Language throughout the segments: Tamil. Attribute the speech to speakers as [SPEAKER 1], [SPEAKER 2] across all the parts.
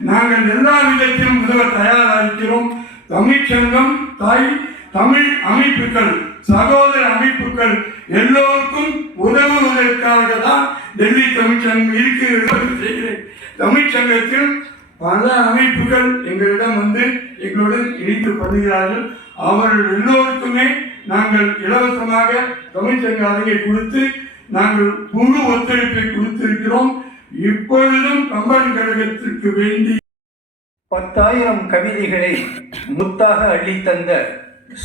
[SPEAKER 1] நாங்கள் எல்லா விதத்திலும் உதவ தயாராகிறோம் தமிழ்ச்சங்கம் தாய் தமிழ் அமைப்புகள் சகோதர அமைப்புகள் எல்லோருக்கும் உதவுவதற்காக தான் டெல்லி தமிழ்ச்சங்கம் இருக்கிறது. செய்கிறேன். தமிழ்ச்சங்கத்தில் பல அமைப்புகள் எங்களிடம் வந்து எங்களுடன் இணைத்து பண்ணுகிறார்கள் அவர்கள் எல்லோருக்குமே நாங்கள் இலவசமாக தமிழ்ச்சங்க அரங்கை கொடுத்து நாங்கள் முழு ஒத்துழைப்பை கொடுத்திருக்கிறோம். இப்பொழுதும் கம்பன் கழகத்திற்கு வேண்டி
[SPEAKER 2] பத்தாயிரம் கவிதைகளை முத்தாக அள்ளித்தந்த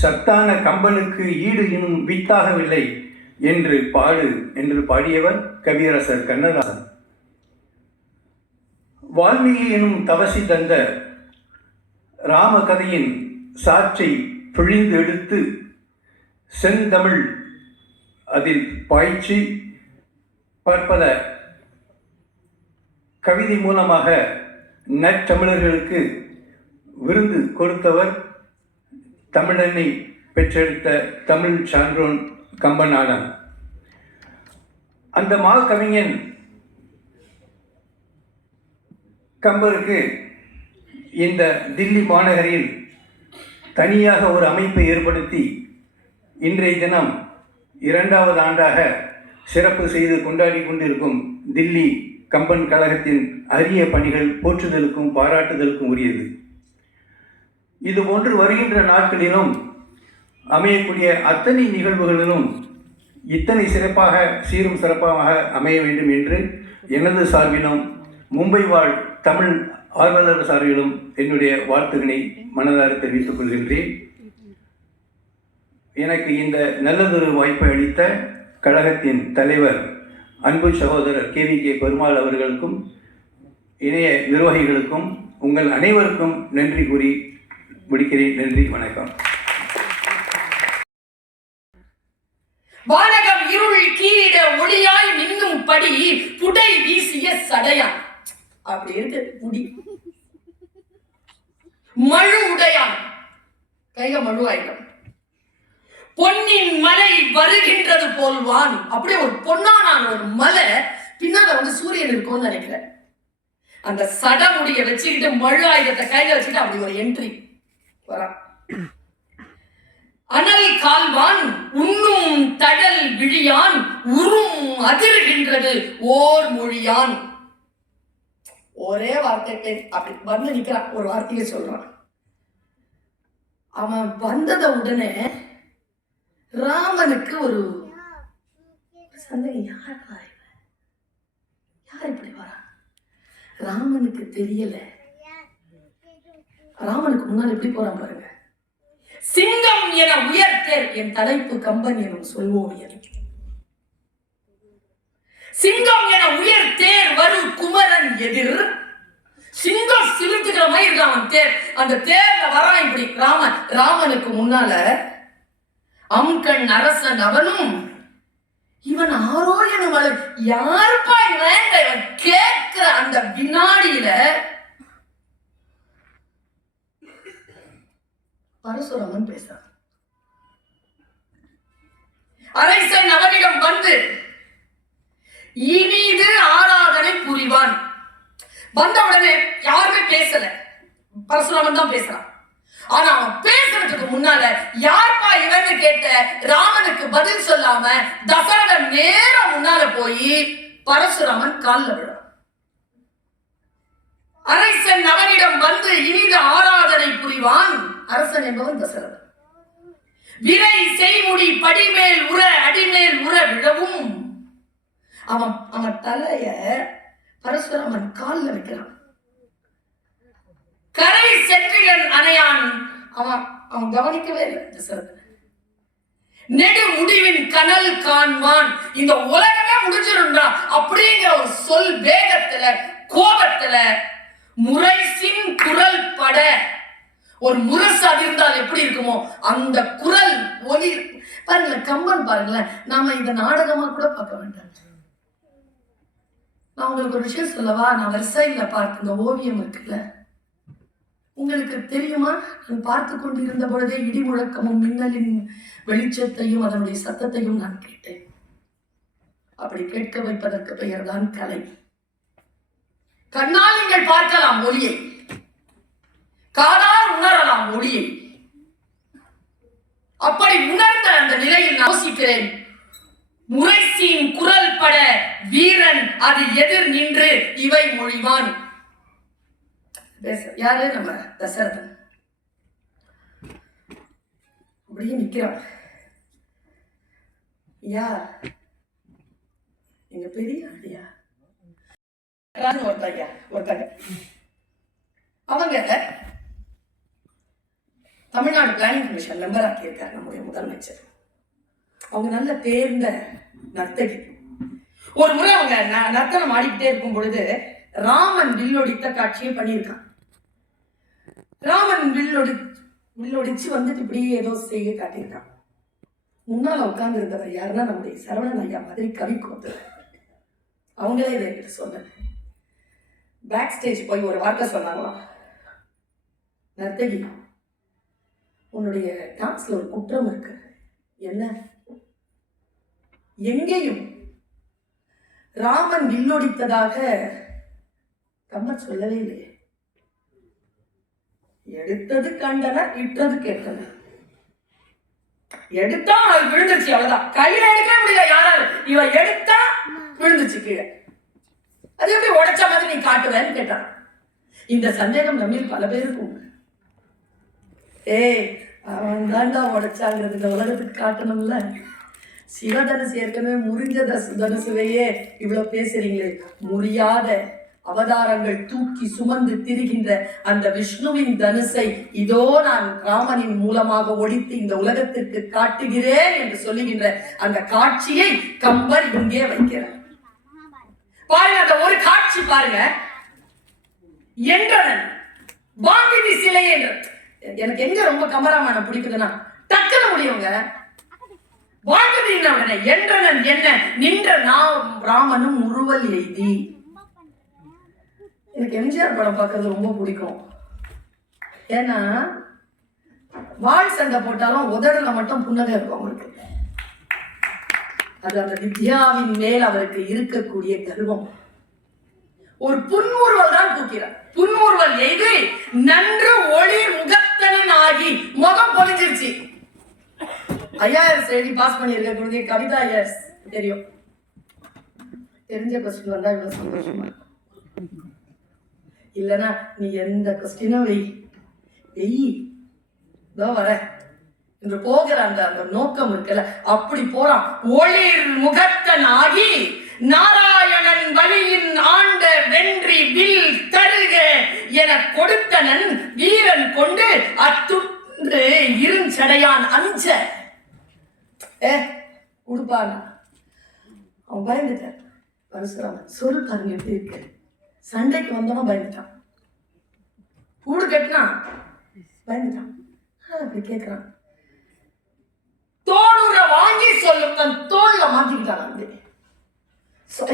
[SPEAKER 2] சத்தான கம்பனுக்கு ஈடு இன்னும் வித்தாகவில்லை என்று பாடு என்று பாடியவர் கவியரசர் கண்ணதாசன். வால்மீகி எனும் தவசி தந்த ராம கதையின் சாற்றை பிழிந்து எடுத்து செந்தமிழ் அதில் பாய்ச்சி பற்பல கவிதை மூலமாக நற்றமிழர்களுக்கு விருந்து கொடுத்தவர் தமிழனை பெற்றெடுத்த தமிழ் சான்றோன் கம்பநாடன் அந்த மாகவிஞன் கம்பருக்கு இந்த தில்லி மாநகரில் தனியாக ஒரு அமைப்பை ஏற்படுத்தி இன்றைய தினம் இரண்டாவது ஆண்டாக சிறப்பு செய்து கொண்டாடி கொண்டிருக்கும் தில்லி கம்பன் கழகத்தின் அரிய பணிகள் போற்றுதலுக்கும் பாராட்டுதலுக்கும் உரியது. இது போன்று வருகின்ற நாட்களிலும் அமையக்கூடிய அத்தனை நிகழ்வுகளிலும் இத்தனை சிறப்பாக சீரும் சிறப்பாக அமைய வேண்டும் என்று எனது சார்பிலும் மும்பை வாழ் தமிழ் ஆர்வலர் சார்பிலும் என்னுடைய வாழ்த்துக்களை மனதார தெரிவித்துக் கொள்கின்றேன். எனக்கு இந்த நல்லதொரு வாய்ப்பை அளித்த கழகத்தின் தலைவர் அன்பு சகோதரர் கே வி கே பெருமாள் அவர்களுக்கும் இணைய நிர்வாகிகளுக்கும் உங்கள் அனைவருக்கும் நன்றி கூறி முடிக்கிறேன் நன்றி வணக்கம்.
[SPEAKER 3] வானகம் இருள் கீழிட ஒளியாய் மின்னும் படி புடை வீசிய சடையான். அப்படி இருக்கு முடி. மழு உடையான். கைக மழு ஆயிட்டம் பொன்னின் மலை வருகின்றது போல்வான் அப்படியே ஒரு பொன்னானான ஒரு மலை. பின்னால வந்து சூரியன் இருக்கும்னு நினைக்கிறேன். அந்த சட முடியை வச்சுக்கிட்டு மழு ஆயுதத்தை கையில வச்சுக்கிட்டு அப்படி ஒரு என்ட்ரி வரான். அனல் கால்வான் உண்ணும் தடல் விழியான். உறும் அதிர்கின்றது ஓர் மொழியான். ஒரே வார்த்தை அப்படி வந்து நிற்கிறான் ஒரு வார்த்தையை சொல்கிறான் அவன் வந்தத உடனே ராமனுக்கு ஒரு சந்தேகம். யார் இவன்? யார் இப்படி வரான் ராமனுக்கு தெரியல. ராமனுக்கு முன்னால் எப்படி போறான் பாருங்க. சிங்கம் என உயர்த்தேர் என் தலைப்பு கம்பன் எனும் சொல்வோம் என. சிங்கம் என உயர் தேர் வரு குமரன் எதிர். சிங்கம் சிலிர்த்துக்கிற மாதிரி இருக்கான் அவன் தேர். அந்த தேர்ல வரான் இப்படி ராமன் ராமனுக்கு முன்னால அம்கண் அரசன் அவனும் இவன் ஆரோ என யாருப்பா இவன்? இவன் கேட்கிற அந்த வினாடியில பரசுராமன் பேசுறான். அரசன் அவனிடம் வந்து இனிது ஆராதனை புரிவான். வந்த உடனே யாருமே பேசல. பரசுராமன் தான் பேசுறான். ஆனா அவன் பேசுறதுக்கு முன்னால யார்ப்பா இவன்னு கேட்ட ராமனுக்கு பதில் சொல்லாம தசரதன் நேரம் முன்னால போய் பரசுராமன் காலில் விழுறான். அரசன் அவனிடம் வந்து இனிது ஆராதனை புரிவான் அரசன் என்பவன் தசரதன். விரை செய்முடி படிமேல் உற அடிமேல் உற விழவும். அவன் அவன் தலைய பரசுராமன் கால்ல வைக்கிறான். கரை சென்றிலன் அணையான். அவன் அவன் கவனிக்கவே இல்லை சார் நெடு முடிவின் கனல் காண்பான். இந்த உலகமே முடிஞ்சிருந்தா அப்படிங்கிற ஒரு சொல் வேகத்துல கோபத்துல முரசின் குரல் பட. ஒரு முரசு அதிர்ந்தால் எப்படி இருக்குமோ அந்த குரல் ஒலி. பாருங்களேன் கம்பன் பாருங்களேன் நாம இந்த நாடகமா கூட பார்க்க வேண்டாம். நான் உங்களுக்கு ஒரு விஷயம் சொல்லவா? நான் வெர்சைல பார்த்த இந்த ஓவியம் இருக்குல்ல. உங்களுக்கு தெரியுமா? நான் பார்த்து கொண்டிருந்த பொழுதே இடி முழக்கமும் மின்னலின் வெளிச்சத்தையும் அதனுடைய சத்தத்தையும் நான் கேட்டேன். அப்படி கேட்க வைப்பதற்கு பெயர்தான் கலை. கண்ணால் நீங்கள் பார்க்கலாம் ஒளியை. காதால் உணரலாம் ஒளியை. அப்படி உணர்ந்த அந்த நிலையில் நான் யோசிக்கிறேன். குரல் பட வீரன் அது எதிர் நின்று இவை மொழிவான். பேச- யாரு நம்ம தசரதன்? அப்படியே நிக்கிறான். யார்? எங்க பெரிய ஆடியா ஒருத்தங்க ஒருத்தங்க அவங்க தமிழ்நாடு பிளானிங் கமிஷன் மெம்பர் ஆக்கியிருக்காரு நம்முடைய முதலமைச்சர். அவங்க நல்ல தேர்ந்த நர்த்தகி. ஒரு முறை அவங்க ந- நர்த்தனம் ஆடிக்கிட்டே இருக்கும் பொழுது ராமன் வில்லொடித்த காட்சியை பண்ணியிருக்கான். ராமன் வில்லொடி வில்லொடிச்சு வந்துட்டு இப்படி ஏதோ செய்ய காட்டியிருக்கான். முன்னால் உட்கார்ந்து இருந்தவர் யாருன்னா நம்முடைய சரவணன் ஐயா மாதிரி கவி கோத்து. அவங்களே இதை என்கிட்ட சொன்னாங்க. பேக் ஸ்டேஜ் போய் ஒரு வார்த்தை சொன்னாங்களாம். நர்த்தகி உன்னுடைய டான்ஸ்ல ஒரு குற்றம் இருக்கு. என்ன? எங்கேயும் ராமன் வில்லொடித்ததாக கம்பர் சொல்லவே இல்லையே எடுத்தது கண்டன இட்டது கேட்டன. எடுத்தா அது விழுந்துச்சு அவ்வளவுதான். கையில எடுக்கவே முடியல யாரால? இவ எடுத்தா விழுந்துச்சு கீழே. அது எப்படி உடைச்ச மாதிரி நீ காட்டுவேன்னு கேட்டான். இந்த சந்தேகம் நம்மில் பல பேருக்கு உண்டு. ஏய் அவன் தாண்டா உடைச்சாங்கிறது இந்த உலகத்துக்கு காட்டணும்ல. சிவதனுசு ஏற்கனவே முறிஞ்ச தசு தனுசுவையே இவ்வளவு பேசுறீங்களே. முறியாத அவதாரங்கள் தூக்கி சுமந்து திரிகின்ற அந்த விஷ்ணுவின் தனுசை இதோ நான் ராமனின் மூலமாக ஒழித்து இந்த உலகத்திற்கு காட்டுகிறேன் என்று சொல்லுகின்ற அந்த காட்சியை கம்பர் இங்கே வைக்கிறார். பாருங்க அந்த ஒரு காட்சி பாருங்க. என்றனன் வாங்கிதி சிலை என்ற. எனக்கு எங்க ரொம்ப கம்பராமாயணம் பிடிக்குதுன்னா டக்குன்னு முடியவங்க வாழ்ந்தது என்றனன் என்ன? நின்ற நாம் ராமனும் உருவல் எய்தி. எனக்கு எம்ஜிஆர் படம் பார்க்கறது ரொம்ப பிடிக்கும். ஏன்னா வாழ் சண்டை போட்டாலும் உதடுல மட்டும் புன்னகை இருக்கும் அவருக்கு அது அந்த வித்யாவின் மேல் அவருக்கு இருக்கக்கூடிய கர்வம். ஒரு புன்முறுவல் தான் தூக்கிறார். புன்முறுவல் எய்து நன்று ஒளி முகத்தனன் ஆகி முகம் பொழிஞ்சிருச்சு. ஐயாயிரம் எழுதி பாஸ் பண்ணியிருக்க குழந்தை கவிதா எஸ் தெரியும். தெரிஞ்ச கொஸ்டின் வந்தா இவ்வளவு சந்தோஷமா இல்லனா நீ எந்த கொஸ்டினும் வெய். வெய். இதோ வர என்று போகிற அந்த அந்த நோக்கம் இருக்குல்ல அப்படி போறான். ஒளிர் முகத்தன் ஆகி நாராயணன் வழியின் ஆண்ட வென்றி வில் தருக என கொடுத்தனன் வீரன் கொண்டு அத்துன்று இருஞ்சடையான் அஞ்ச. ஏ உடுப்பானா அவன் பயந்துட்டான். பரசுராமன் சொல் பாருங்க எப்படி இருக்கு? சண்டைக்கு வந்தவன் பயந்துட்டான். கூடு கட்டினா பயந்துட்டான். அப்படி கேட்குறான் தோளுற வாங்கி சொல்லும் தன் தோல்ல மாட்டிக்கிட்டான் அப்படி.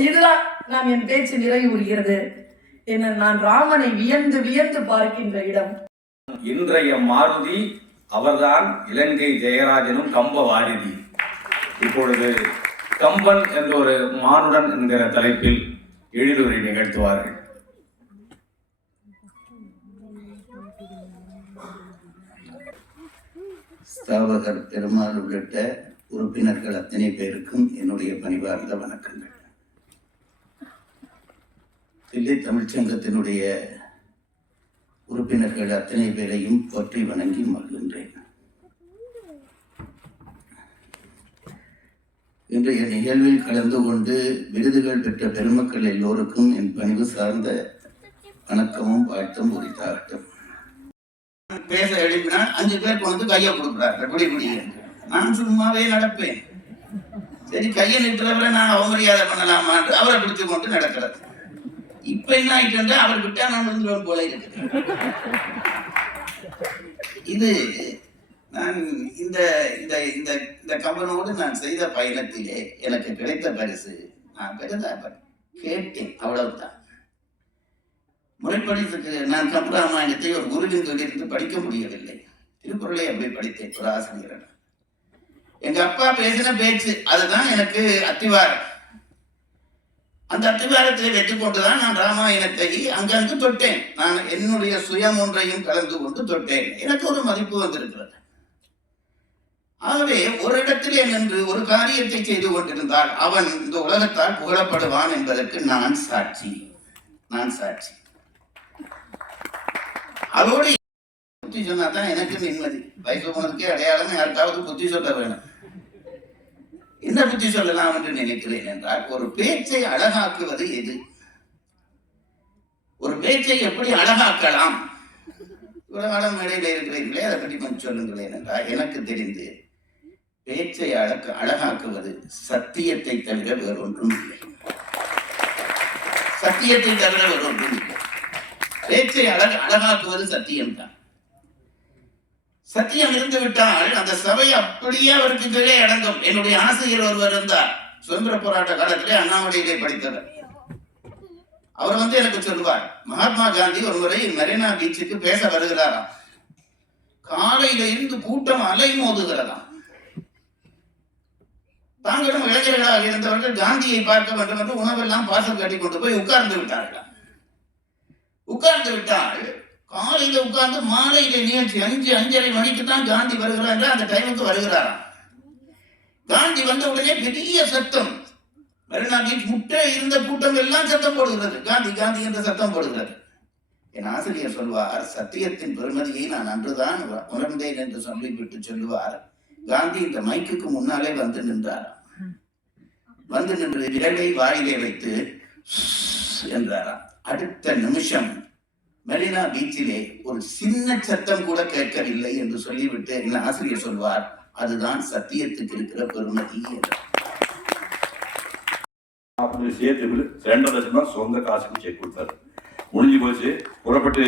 [SPEAKER 3] இதுதான் நான் என் பேச்சு நிறைவுறுகிறது என்ன நான் ராமனை வியந்து வியந்து பார்க்கின்ற இடம்.
[SPEAKER 4] இன்றைய மாருதி அவர்தான் இலங்கை ஜெயராஜனும் கம்ப வாரிதி இப்பொழுது கம்பன் என்ற ஒரு மானுடன் என்கிற தலைப்பில் எழிலுரை நிகழ்த்துவார்கள்
[SPEAKER 5] ஸ்தாபகர் பெருமாள் உள்ளிட்ட உறுப்பினர்கள் அத்தனை பேருக்கும் என்னுடைய பணிவார்ந்த வணக்கங்கள். தில்லி தமிழ்ச்சங்கத்தினுடைய உறுப்பினர்கள் அத்தனை பேரையும் போற்றி வணங்கி மகிழ்கின்றேன். இன்றைய நிகழ்வில் கலந்து கொண்டு விருதுகள் பெற்ற பெருமக்கள் எல்லோருக்கும் என் பணிவு சார்ந்த வணக்கமும் வாழ்த்தும் உரித்தாகட்டும். பேச எழுப்பினா அஞ்சு பேர் கொண்டு வந்து கையை கொடுக்குறாரு எப்படி குடி நான் சும்மாவே நடப்பேன். சரி கையை நிற்கிறவரை நான் அவமரியாதை பண்ணலாமான்னு அவரை பிடிச்சு கொண்டு நடக்கிறது. இப்ப என்ன ஆயிட்டு அவர் விட்டா நான் விழுந்துருவேன் போல இருக்குது. இது நான் இந்த இந்த இந்த இந்த கம்பனோடு நான் செய்த பயணத்திலே எனக்கு கிடைத்த பரிசு நான் பெரிதா கேட்டேன் அவ்வளவுதான். முறைப்படித்துக்கு நான் கம்பராமாயணத்தை ஒரு குருவின் படிக்க முடியவில்லை. திருக்குறளை அப்படி படித்தேன் ஒரு ஆசிரியரிடம் எங்க அப்பா பேசின பேச்சு அதுதான் எனக்கு அத்திவாரம். அந்த அத்திவாரத்தை வைத்துக் கொண்டுதான் நான் ராமாயணத்தை அங்கங்கு தொட்டேன். நான் என்னுடைய சுயம் ஒன்றையும் கலந்து கொண்டு தொட்டேன். எனக்கு ஒரு மதிப்பு வந்திருக்கிறது. ஆகவே ஒரு இடத்திலே நின்று ஒரு காரியத்தை செய்து கொண்டிருந்தால் அவன் இந்த உலகத்தால் புகழப்படுவான் என்பதற்கு நான் சாட்சி. நான் சாட்சி. அதோடு புத்தி சொன்னா தான் எனக்கு நிம்மதி. வயசு போனதுக்கே அடையாளம் யாருக்காவது புத்தி சொல்ல வேணும். என்ன புத்தி சொல்லலாம் என்று நினைக்கிறேன் என்றால் ஒரு பேச்சை அழகாக்குவது எது? ஒரு பேச்சை எப்படி அழகாக்கலாம்? இவ்வளவு காலம் மேடையில் இருக்கிறீர்களே அதை பற்றி கொஞ்சம் சொல்லுங்களேன் என்றால் எனக்கு தெரிந்து பேச்சை அழக அழகாக்குவது சத்தியத்தை தவிர வேறு ஒன்றும் இல்லை. சத்தியத்தை தவிர வேறொன்றும் இல்லை. பேச்சை அழக அழகாக்குவது சத்தியம்தான். சத்தியம் இருந்து விட்டால் அந்த சபை அப்படியே அவருக்கு கீழே அடங்கும். என்னுடைய ஆசிரியர் ஒருவர் இருந்தார். சுதந்திர போராட்ட காலத்திலே அண்ணாமலையிலே படித்தவர். அவர் வந்து எனக்கு சொல்லுவார் மகாத்மா காந்தி ஒரு முறை மெரினா பீச்சுக்கு பேச வருகிறாராம். காலையில இருந்து கூட்டம் அலை மோதுகிறதாம் தாங்களும் இளைஞர்களாக இருந்தவர்கள் காந்தியை பார்க்க வேண்டும் என்று உணவெல்லாம் பார்சல் கட்டி கொண்டு போய் உட்கார்ந்து விட்டார்கள். உட்கார்ந்து விட்டால் காலையில உட்கார்ந்து மாலையில நிகழ்ச்சி அஞ்சு அஞ்சரை மணிக்கு தான் காந்தி வருகிறார் அந்த டைமுக்கு வருகிறாராம். காந்தி வந்த உடனே பெரிய சத்தம். மெரினா முட்டை இருந்த கூட்டம் எல்லாம் சத்தம் போடுகிறது. காந்தி காந்தி என்ற சத்தம் போடுகிறது. என் ஆசிரியர் சொல்வார் சத்தியத்தின் பெருமதியை நான் அன்றுதான் உணர்ந்தேன் என்று சொல்லிவிட்டு சொல்லுவார். காந்தி இந்த மைக்குக்கு முன்னாலே வந்து நின்றார் வந்து நின்று விரலை வாயிலே வைத்து என்றாராம். அடுத்த நிமிஷம் மெரினா பீச்சிலே ஒரு சின்ன சத்தம் கூட கேட்கவில்லை என்று சொல்லிவிட்டு என் ஆசிரியர் சொல்வார் அதுதான் சத்தியத்துக்கு இருக்கிற பெருமதி என்றார்
[SPEAKER 6] அப்படி சேர்த்து ரெண்டரை லட்சம் தான் சொந்த காசுக்கு செக் கொடுத்தாரு. முடிஞ்சு போச்சு. புறப்பட்டு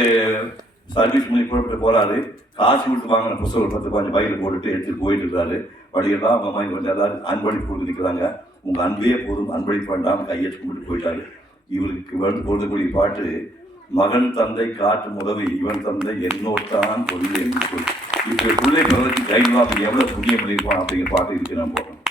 [SPEAKER 6] சர்வீஸ் பண்ணி புறப்பட்டு போறாரு. காசு கொடுத்து வாங்கின புஸ்தகம் பத்து பாஞ்சு பைக்கில் போட்டுட்டு எடுத்துகிட்டு போயிட்டு இருக்காரு. வழியெல்லாம் அவங்க அம்மா கொஞ்சம் வந்து எல்லாரும் அன்பளிப்பு கொடுத்து நிற்கிறாங்க உங்க அன்பே போதும் அன்பளிப்பு வேண்டாம் கையெழுத்து கும்பிட்டு போயிட்டாரு. இவருக்கு வந்து பொழுதுக்கூடிய பாட்டு மகன் தந்தை காற்று உதவி இவன் தந்தை என்னோட்டான் கொள்ளு என்று சொல்லி. இப்போ பிள்ளை பிறகு கைவாக எவ்வளவு புண்ணியம் பண்ணியிருப்பான் அப்படிங்கிற பாட்டு இருக்கு நான் போடுறேன்